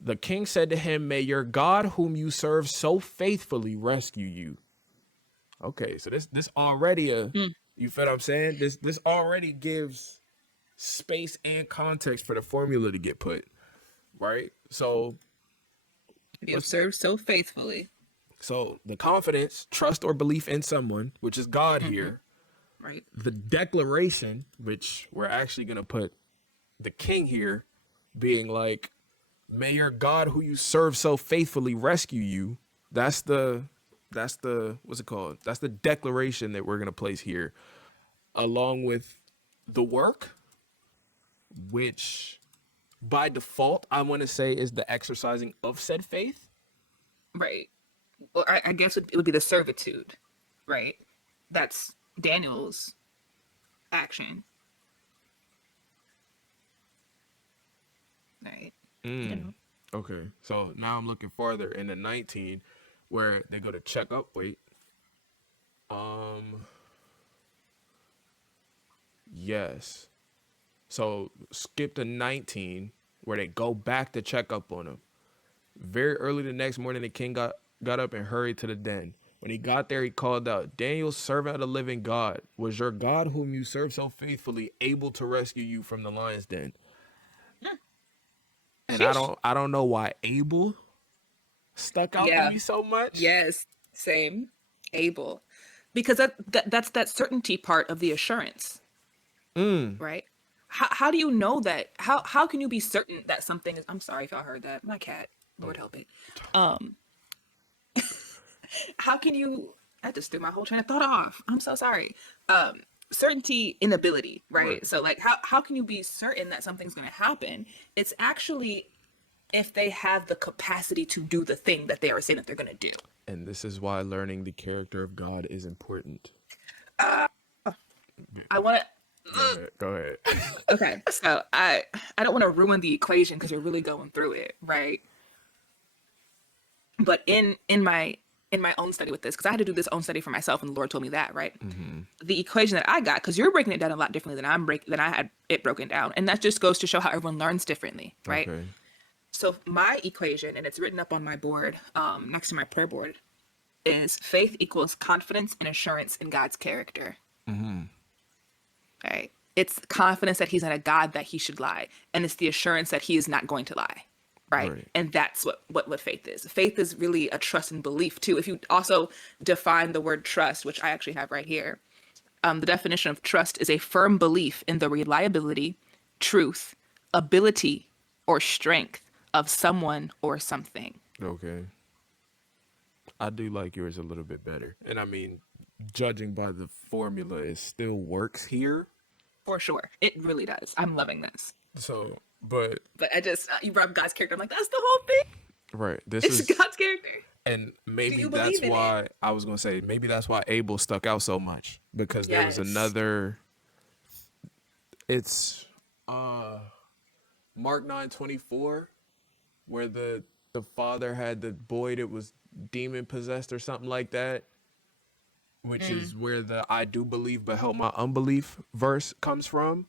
The king said to him, may your God whom you serve so faithfully rescue you. Okay, so this already Mm. you feel what I'm saying? This already gives space and context for the formula to get put, right? So You have let's served so faithfully. so the confidence, trust, or belief in someone, which is God Hmm. here, Right. the declaration, which we're actually gonna put the king here, being like, may your God who you serve so faithfully rescue you. That's the what's it called? That's the declaration that we're gonna place here, along with the work, which by default I want to say is the exercising of said faith. Right. Well, I guess it would be the servitude, right? That's Daniel's action, right? You know. Okay, so now I'm looking farther in the 19, where they go to check up. Wait, um, yes. So skip to 19, where they go back to check up on him. Very early the next morning, the king got up and hurried to the den. When he got there, he called out, Daniel, servant of the living God, was your God whom you serve so faithfully able to rescue you from the lion's den? And I Sheesh. don't I don't know why able stuck out to Yeah. me so much. Yes. Same. Able, because that's that certainty part of the assurance, right? How do you know that? How can you be certain that something is? I'm sorry if y'all heard that. My cat. Lord help it. Um. How can you? I just threw my whole train of thought off. I'm so sorry. Certainty, inability, Right. right? So like, how can you be certain that something's going to happen? It's actually if they have the capacity to do the thing that they are saying that they're going to do. And this is why learning the character of God is important. I want to. Go ahead. Go ahead. Okay, so I don't want to ruin the equation because you're really going through it, right? But in my own study with this, because I had to do this own study for myself, and the Lord told me that, right? The equation that I got, because you're breaking it down a lot differently than I had it broken down, and that just goes to show how everyone learns differently, right? Okay. So my equation, and it's written up on my board, next to my prayer board, is faith equals confidence and assurance in God's character. Right? It's confidence that He's not a God that He should lie, and it's the assurance that He is not going to lie. Right? Right. And that's what faith is. Faith is really a trust and belief too. If you also define the word trust, which I actually have right here, the definition of trust is a firm belief in the reliability, truth, ability, or strength of someone or something. Okay. I do like yours a little bit better. And I mean, judging by the formula, it still works here. For sure. It really does. I'm loving this. So, but But I just, you brought up God's character. I'm like, that's the whole thing. right, this It's is, God's character. and Do maybe you that's believe in it? why I was gonna say maybe that's why Abel stuck out so much, because there was Yes. another. It's Mark 9:24, where the father had the boy that was demon possessed or something like that, which is where the I do believe but help my unbelief verse comes from.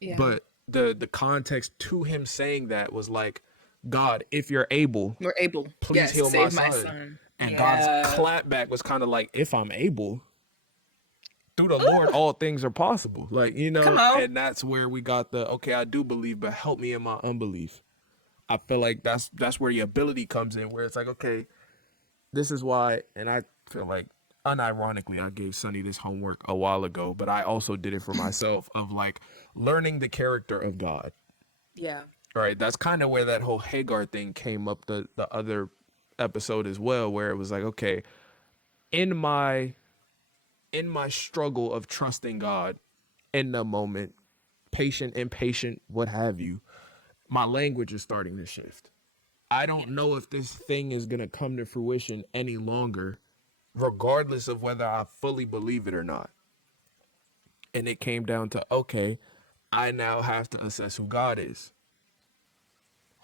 Yeah. But the context to him saying that was like, God, if you're able, We're able. please Yes. heal my Save my son. son. And God's Yeah. clapback was kind of like, if I'm able, through the Lord, all things are possible. Like, Come on. and that's where we got the, okay, I do believe, but help me in my unbelief. I feel like that's where the ability comes in, where it's like, okay, this is why, and I feel like, unironically, I gave Sonny this homework a while ago, but I also did it for myself of like learning the character of God. Yeah. All right, that's kind of where that whole Hagar thing came up the other episode as well, where it was like, okay, in my struggle of trusting God in the moment, patient, impatient, what have you, my language is starting to shift. I Yeah. don't know if this thing is going to come to fruition any longer, regardless of whether I fully believe it or not. And it came down to, okay, I now have to assess who God is.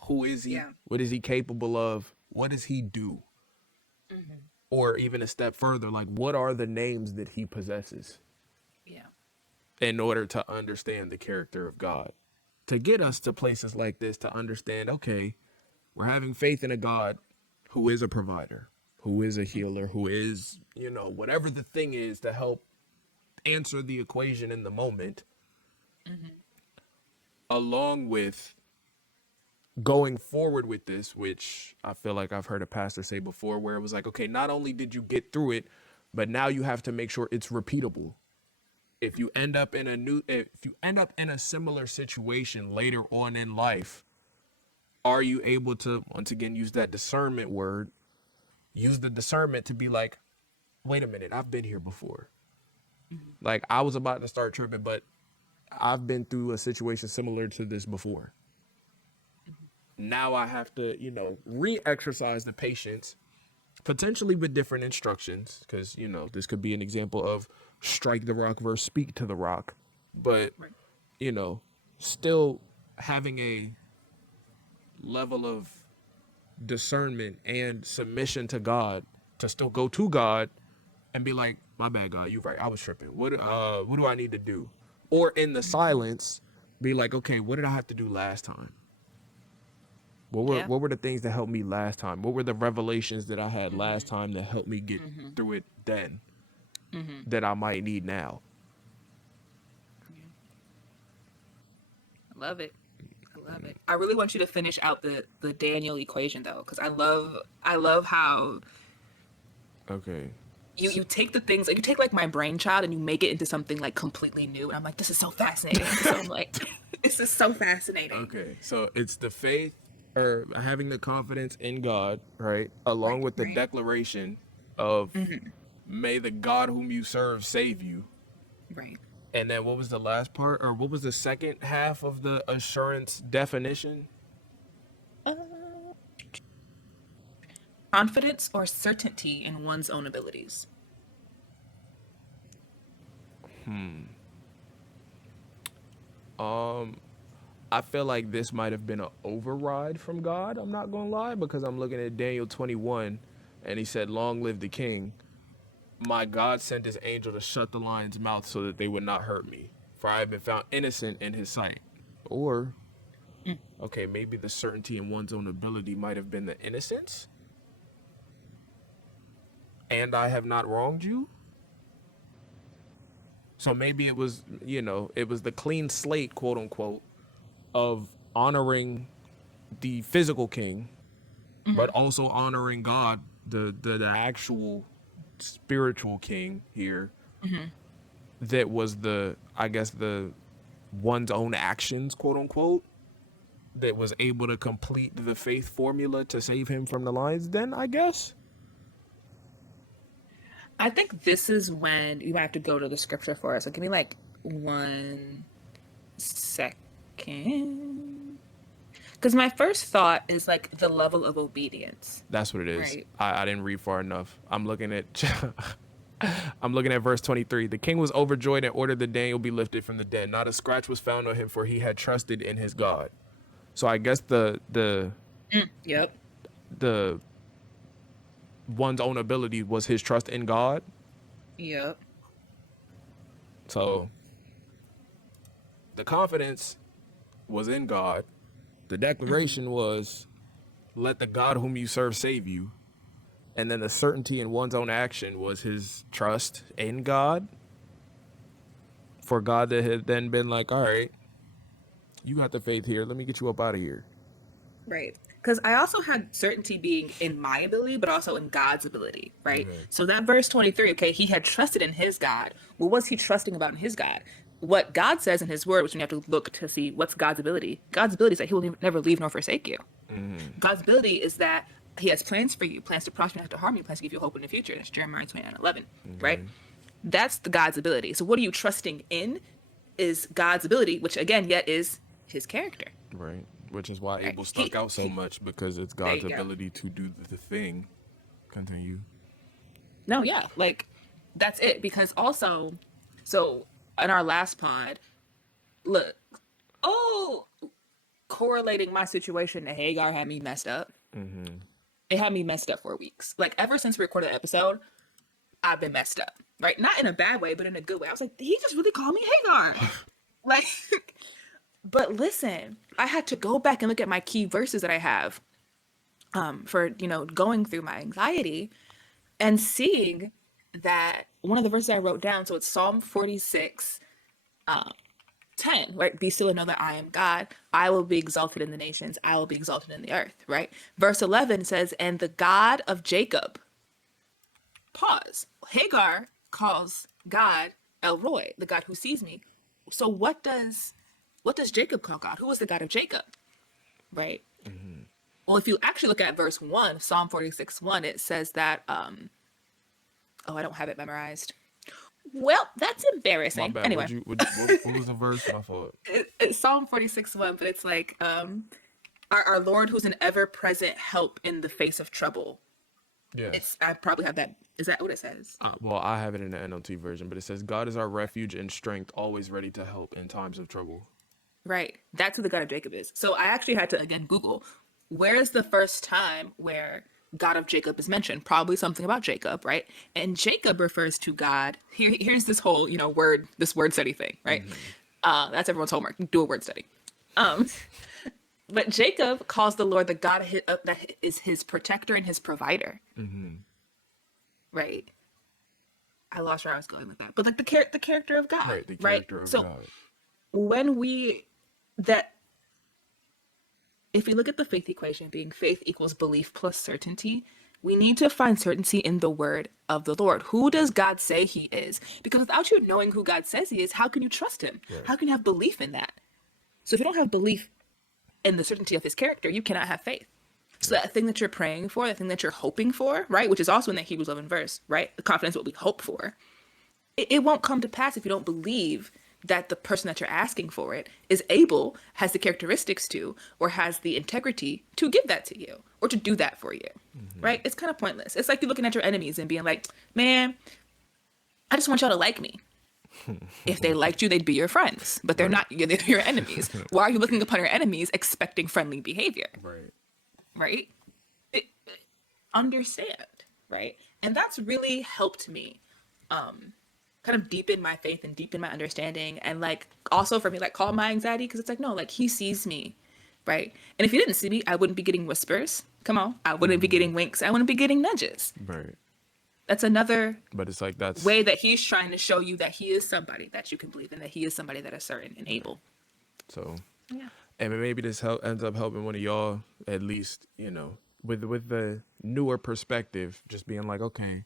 Who is he? Yeah. What is he capable of? What does he do? Or even a step further, like what are the names that he possesses Yeah. in order to understand the character of God? To get us to places like this, to understand, okay, we're having faith in a God who is a provider, who is a healer, who is, whatever the thing is to help answer the equation in the moment, along with going forward with this, which I feel like I've heard a pastor say before, where it was like, okay, not only did you get through it, but now you have to make sure it's repeatable. If you end up in a similar situation later on in life, are you able to once again use that discernment word, use the discernment to be like, wait a minute, I've been here before. Like I was about to start tripping, but I've been through a situation similar to this before. Now I have to, re-exercise the patience, potentially with different instructions, because, this could be an example of strike the rock versus speak to the rock. But, Right. you know, still having a level of discernment and submission to God, to still go to God and be like, my bad, God, you're right, I was tripping. What do I need to do? Or in the silence, be like, okay, what did I have to do last time? Yeah. What were the things that helped me last time? What were the revelations that I had last time that helped me get through it then that I might need now? I love it. I love it. I really want you to finish out the Daniel equation though, because I love how Okay. you take the things, like you take like my brainchild and you make it into something like completely new, and I'm like, this is so fascinating. So I'm like, this is so fascinating. Okay. So it's the faith or having the confidence in God, right? Along Right. with the Right. declaration of may the God whom you serve save you. Right. And then what was the last part, or what was the second half of the assurance definition? Uh, Confidence or certainty in one's own abilities. I feel like this might have been an override from God. I'm not going to lie, because I'm looking at Daniel 21 and he said, long live the king. My God sent his angel to shut the lion's mouth so that they would not hurt me, for I have been found innocent in his sight. Or, okay, maybe the certainty in one's own ability might have been the innocence. And I have not wronged you. So maybe it was, it was the clean slate, quote unquote, of honoring the physical king, but also honoring God, the actual spiritual king here. That was the one's own actions, quote unquote, that was able to complete the faith formula to save him from the lion's den, I guess. I think this is when you might have to go to the scripture for us. So give me like 1 second. Because my first thought is like the level of obedience, That's what it is. right? I didn't read far enough. I'm looking at I'm looking at verse 23. The king was overjoyed and ordered that Daniel be lifted from the den. Not a scratch was found on him, for he had trusted in his God. So I guess Yep. the one's own ability was his trust in God. Yep. So the confidence was in God. The declaration was, let the God whom you serve save you. And then the certainty in one's own action was his trust in God. For God that had then been like, all right, you got the faith here. Let me get you up out of here. Right. Because I also had certainty being in my ability, but also in God's ability, right? So that verse 23, okay, he had trusted in his God. What was he trusting about in his God? What God says in his word, which you have to look to see what's God's ability. God's ability is that he will never leave nor forsake you. God's ability is that he has plans for you, plans to prosper and not to harm you, plans to give you hope in the future. That's Jeremiah 29:11, right? That's the God's ability. So what are you trusting in is God's ability, which again, yet is his character, Right. Which is why right? Abel stuck out so much, because it's There God's you go. ability to do the thing. Continue. No, yeah, like that's it. Because also, so in our last pod, look, oh, correlating my situation to Hagar had me messed up. It had me messed up for weeks. Like ever since we recorded the episode, I've been messed up. Right? Not in a bad way, but in a good way. I was like, he just really called me Hagar. Like, but listen, I had to go back and look at my key verses that I have for, going through my anxiety and seeing that one of the verses I wrote down, so it's Psalm 46, 10, right? Be still and know that I am God. I will be exalted in the nations. I will be exalted in the earth, right? Verse 11 says, and the God of Jacob, pause. Hagar calls God El Roy, the God who sees me. So what does Jacob call God? Who is the God of Jacob? Right? Well, if you actually look at verse 1, Psalm 46, 1, it says that, I don't have it memorized. Well, that's My embarrassing. bad. Anyway, What was the verse? My fault. it's Psalm 46, 1, but it's like, our Lord who's an ever-present help in the face of trouble. Yeah. I probably have that. Is that what it says? Well, I have it in the NLT version, but it says, God is our refuge and strength, always ready to help in times of trouble. Right. That's who the God of Jacob is. So I actually had to, again, Google, where is the first time where God of Jacob is mentioned? Probably something about Jacob, right? And Jacob refers to God. Here's this whole, this word study thing, right? That's everyone's homework. Do a word study. But Jacob calls the Lord the God that is his protector and his provider. Right. I lost where I was going with that. But like the character of God. Right, the Right. character of So God. when that if we look at the faith equation being faith equals belief plus certainty, we need to find certainty in the word of the Lord. Who does God say he is? Because without you knowing who God says he is, how can you trust him? Right. How can you have belief in that? So if you don't have belief in the certainty of his character, you cannot have faith. So that thing that you're praying for, that thing that you're hoping for, right? Which is also in the Hebrews 11 verse, right? The confidence what we hope for. It won't come to pass if you don't believe that the person that you're asking for it is able, has the characteristics to, or has the integrity to give that to you or to do that for you, right? It's kind of pointless. It's like you're looking at your enemies and being like, man, I just want y'all to like me. If they liked you, they'd be your friends, but they're not. They're your enemies. Why are you looking upon your enemies expecting friendly behavior? Right. Right? Understand, right? And that's really helped me kind of deepen my faith and deepen my understanding, and like also for me like calm my anxiety, because it's like, no, like he sees me, right? And if he didn't see me, I wouldn't be getting whispers. Come on, I wouldn't be getting winks. I wouldn't be getting nudges. Right. That's another But it's like that's way that he's trying to show you that he is somebody that you can believe in, that he is somebody that is certain and able. so. Yeah. And maybe this ends up helping one of y'all, at least, with the newer perspective, just being like, okay,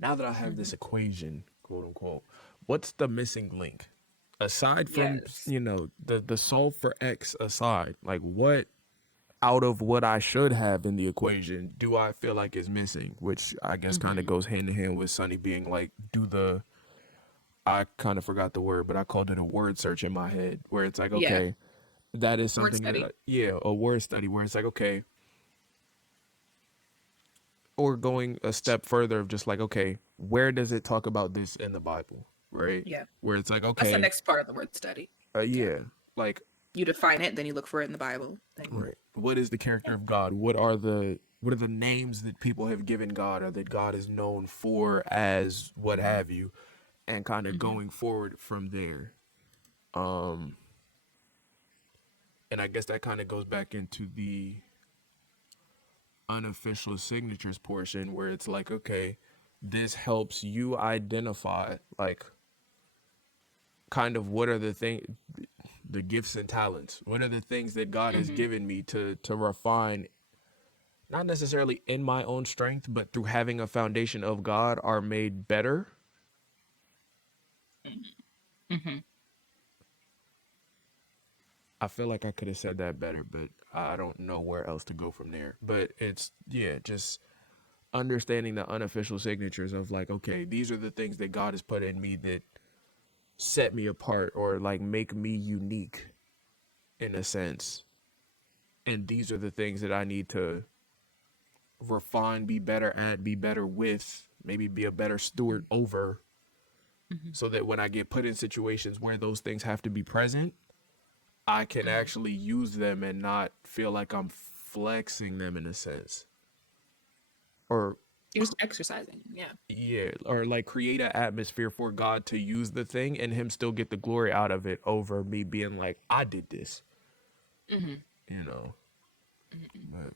now that I have this equation, quote unquote, what's the missing link? Aside from, Yes. the solve for X aside, like what out of what I should have in the equation do I feel like is missing? Which I guess kind of goes hand in hand with Sonny being like, I kind of forgot the word, but I called it a word search in my head, where it's like, Yeah. okay, that is Word something study. a word study where it's like, okay, or going a step further of just like, okay, where does it talk about this in the Bible, right? Yeah. Where it's like, That's the okay, next part of the word study. Yeah. yeah, like, You define it, then you look for it in the Bible. Then right, what is the character of God? What are the names that people have given God, or that God is known for, as what have you, and kind of going forward from there. And I guess that kind of goes back into the unofficial signatures portion, where it's like, okay, this helps you identify, like, kind of what are the gifts and talents. What are the things that God has given me to refine, not necessarily in my own strength, but through having a foundation of God, are made better. I feel like I could have said that better, but I don't know where else to go from there. But it's, yeah, just understanding the unofficial signatures of like, okay, these are the things that God has put in me that set me apart, or like make me unique in a sense. And these are the things that I need to refine, be better at, be better with, maybe be a better steward over, so that when I get put in situations where those things have to be present, I can actually use them and not feel like I'm flexing them in a sense. Or You're just exercising. Yeah. yeah, or like create an atmosphere for God to use the thing and him still get the glory out of it over me being like, I did this, Hmm. you know. But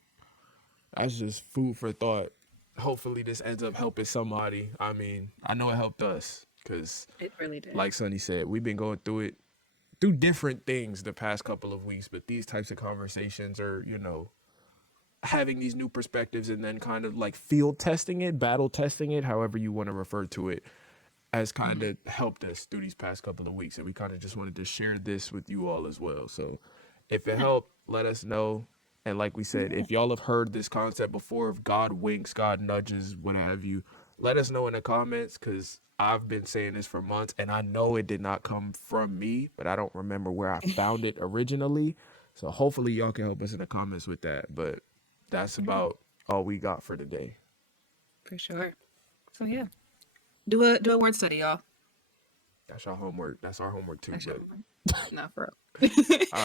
that's just food for thought. Hopefully this ends up helping somebody. I mean, I know it helped us because It really did. like Sonny said, we've been going through it through different things the past couple of weeks, but these types of conversations are, having these new perspectives and then kind of like field testing it, battle testing it, however you want to refer to it, has kind Hmm. of helped us through these past couple of weeks. And we kind of just wanted to share this with you all as well. So if it Yeah. helped, let us know. And like we said, Yeah. if y'all have heard this concept before, if God winks, God nudges, what have you, let us know in the comments because I've been saying this for months and I know it did not come from me, but I don't remember where I found it originally. So hopefully y'all can help us in the comments with that. But that's Yeah. about all we got for today. For sure. So yeah, do a word study, y'all. That's our homework. That's our homework too. That's your But homework. Not for real. all